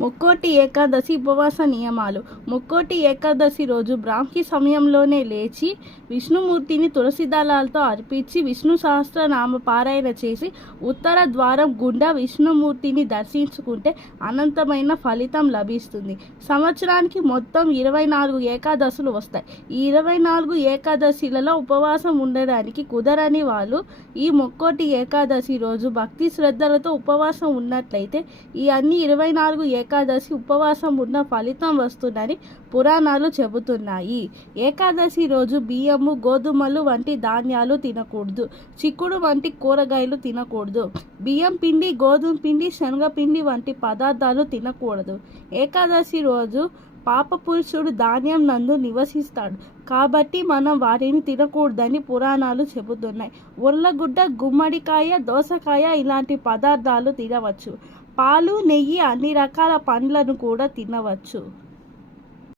ముక్కోటి ఏకాదశి ఉపవాస నియమాలు. ముక్కోటి ఏకాదశి రోజు బ్రాహ్మీ సమయంలోనే లేచి విష్ణుమూర్తిని తులసి దళాలతో అర్పించి విష్ణు సహస్రనామ పారాయణ చేసి ఉత్తర ద్వారం గుండా విష్ణుమూర్తిని దర్శించుకుంటే అనంతమైన ఫలితం లభిస్తుంది. సంవత్సరానికి మొత్తం 24 ఏకాదశులు వస్తాయి. ఈ 24 ఏకాదశిలలో ఉపవాసం ఉండడానికి కుదరని వాళ్ళు ఈ ముక్కోటి ఏకాదశి రోజు భక్తి శ్రద్ధలతో ఉపవాసం ఉన్నట్లయితే ఈ అన్ని 24 ఏకాదశి ఉపవాసం ఉన్న ఫలితం వస్తుందని పురాణాలు చెబుతున్నాయి. ఏకాదశి రోజు బియ్యము, గోధుమలు వంటి ధాన్యాలు తినకూడదు. చిక్కుడు వంటి కూరగాయలు తినకూడదు. బియ్యం పిండి, గోధుమ పిండి, శనగపిండి వంటి పదార్థాలు తినకూడదు. ఏకాదశి రోజు పాపపురుషుడు ధాన్యం నందు నివసిస్తాడు కాబట్టి మనం వాటిని తినకూడదని పురాణాలు చెబుతున్నాయి. ఉర్లగుడ్డ, గుమ్మడికాయ, దోసకాయ ఇలాంటి పదార్థాలు తినవచ్చు. పాలు, నెయ్యి, అన్ని రకాల పండ్లను కూడా తినవచ్చు.